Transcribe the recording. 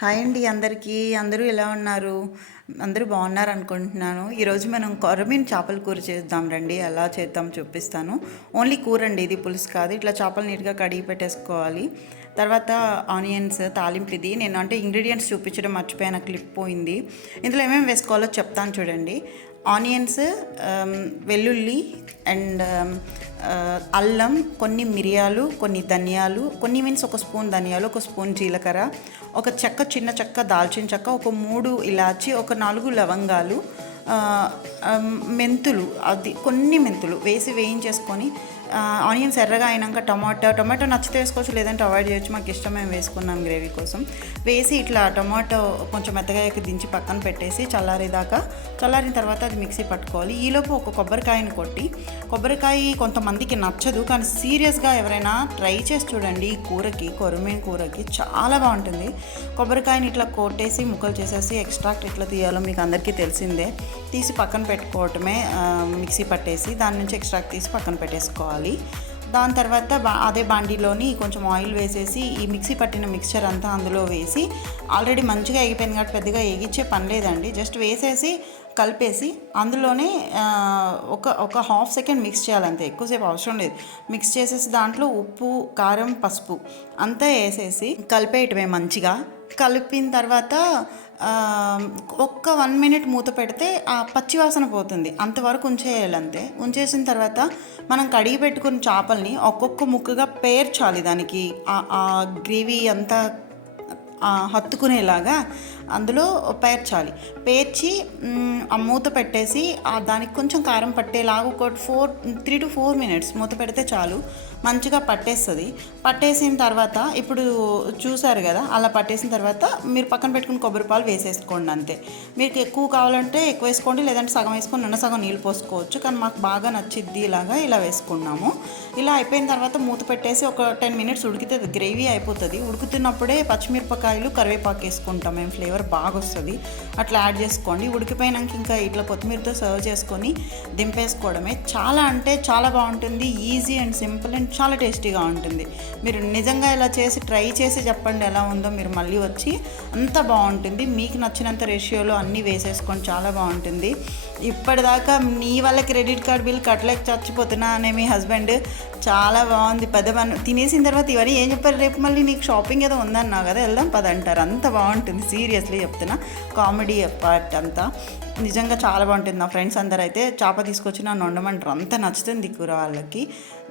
Hi అండి అందరికీ. అందరూ ఎలా ఉన్నారు? అందరూ బాగున్నారు అనుకుంటున్నాను. ఈరోజు మనం కొరమీన్ చేపల కూర చేద్దాం రండి. ఎలా చేద్దాం చూపిస్తాను. ఓన్లీ కూర అండి ఇది పులుసు కాదు. ఇట్లా చేపలు నీట్గా కడిగి పెట్టేసుకోవాలి. తర్వాత ఆనియన్స్ తాలింపు ఇది. నేను అంటే ఇంగ్రీడియంట్స్ చూపించడం మర్చిపోయిన. క్లిప్ పోయింది. ఇందులో ఏమేమి వేసుకోవాలో చెప్తాను చూడండి. ఆనియన్స్ um, వెల్లుల్లి అండ్ um, uh, అల్లం కొన్ని మిరియాలు కొన్ని ధనియాలు కొన్ని మీన్స్ ఒక స్పూన్ ధనియాలు ఒక స్పూన్ జీలకర్ర ఒక చెక్క చిన్న చెక్క దాల్చిన చెక్క ఒక మూడు ఇలాచి ఒక నాలుగు లవంగాలు మెంతులు అది కొన్ని మెంతులు వేసి వేయించేసుకొని ఆనియన్స్ ఎర్రగా అయినాక టమాటా టమాటో నచ్చితే వేసుకోవచ్చు లేదంటే అవాయిడ్ చేయొచ్చు. మాకు ఇష్టం మేము వేసుకున్నాం గ్రేవీ కోసం. వేసి ఇట్లా టమాటో కొంచెం మెత్తగా దించి పక్కన పెట్టేసి చల్లారేదాకా చల్లారిన తర్వాత అది మిక్సీ పట్టుకోవాలి. ఈలోపు ఒక కొబ్బరికాయని కొట్టి కొబ్బరికాయ కొంతమందికి నచ్చదు కానీ సీరియస్గా ఎవరైనా ట్రై చేసి చూడండి. ఈ కూరకి కొరమీన్ కూరకి చాలా బాగుంటుంది. కొబ్బరికాయని ఇట్లా కొట్టేసి ముక్కలు చేసేసి ఎక్స్ట్రాక్ట్ ఎట్లా తీయాలో మీకు అందరికీ తెలిసిందే. తీసి పక్కన పెట్టుకోవటమే మిక్సీ పట్టేసి దాని నుంచి ఎక్స్ట్రాక్ట్ తీసి పక్కన పెట్టేసుకోవాలి. దాని తర్వాత బా అదే బాండీలోని కొంచెం ఆయిల్ వేసేసి ఈ మిక్సీ పట్టిన మిక్చర్ అంతా అందులో వేసి ఆల్రెడీ మంచిగా ఎగిపోయింది కాబట్టి పెద్దగా ఎగిచ్చే పని లేదండి. జస్ట్ వేసేసి కలిపేసి అందులోనే ఒక ఒక హాఫ్ సెకండ్ మిక్స్ చేయాలంతే. ఎక్కువసేపు అవసరం లేదు. మిక్స్ చేసేసి దాంట్లో ఉప్పు కారం పసుపు అంతా వేసేసి కలిపేయటమే మంచిగా. కలిపిన తర్వాత ఒక్క వన్ మినిట్ మూత పెడితే ఆ పచ్చివాసన పోతుంది. అంతవరకు ఉంచేయాలంతే. ఉంచేసిన తర్వాత మనం కడిగి పెట్టుకున్న చేపల్ని ఒక్కొక్క ముక్కగా పేర్చాలి దానికి. ఆ- గ్రేవీ అంతా హత్తుకునేలాగా అందులో పేర్చాలి. పేర్చి ఆ మూత పెట్టేసి దానికి కొంచెం కారం పట్టేలాగా ఒక four three to four minutes మూత పెడితే చాలు. మంచిగా పట్టేస్తుంది. పట్టేసిన తర్వాత ఇప్పుడు చూసారు కదా అలా పట్టేసిన తర్వాత మీరు పక్కన పెట్టుకుని కొబ్బరి పాలు వేసేసుకోండి అంతే. మీకు ఎక్కువ కావాలంటే ఎక్కువ వేసుకోండి లేదంటే సగం వేసుకొని నిన్న సగం నీళ్ళు పోసుకోవచ్చు. కానీ మాకు బాగా నచ్చిద్ది ఇలాగా ఇలా వేసుకున్నాము. ఇలా అయిపోయిన తర్వాత మూత పెట్టేసి ఒక టెన్ మినిట్స్ ఉడికితే గ్రేవీ అయిపోతుంది. ఉడుకుతున్నప్పుడే పచ్చిమిరపకాయ పచ్చిమిరపకాయలు కరివేపాకు వేసుకుంటాం. మేము ఫ్లేవర్ బాగా వస్తుంది అట్లా యాడ్ చేసుకోండి. ఉడికిపోయినాక ఇంకా ఇట్లా కొత్తిమీరతో సర్వ్ చేసుకొని దింపేసుకోవడమే. చాలా అంటే చాలా బాగుంటుంది. ఈజీ అండ్ సింపుల్ అండ్ చాలా టేస్టీగా ఉంటుంది. మీరు నిజంగా ఇలా చేసి ట్రై చేసి చెప్పండి ఎలా ఉందో. మీరు మళ్ళీ వచ్చి అంత బాగుంటుంది. మీకు నచ్చినంత రేషియోలో అన్నీ వేసేసుకోండి చాలా బాగుంటుంది. ఇప్పటిదాకా నీ వల్ల క్రెడిట్ కార్డ్ బిల్ కట్టలేక చచ్చిపోతున్నా అనే మీ హస్బెండ్ చాలా బాగుంది. పెద్ద పని తినేసిన తర్వాత ఇవన్నీ ఏం చెప్పారు? రేపు మళ్ళీ నీకు షాపింగ్ ఏదో ఉందన్నావు కదా వెళ్దాం పద అంటారు అంత బాగుంటుంది. సీరియస్లీ చెప్తున్నా. కామెడీ పార్ట్ అంతా. నిజంగా చాలా బాగుంటుంది. నా ఫ్రెండ్స్ అందరూ అయితే చేప తీసుకొచ్చి నన్ను వండమంటారు. అంత నచ్చుతుంది కూర వాళ్ళకి.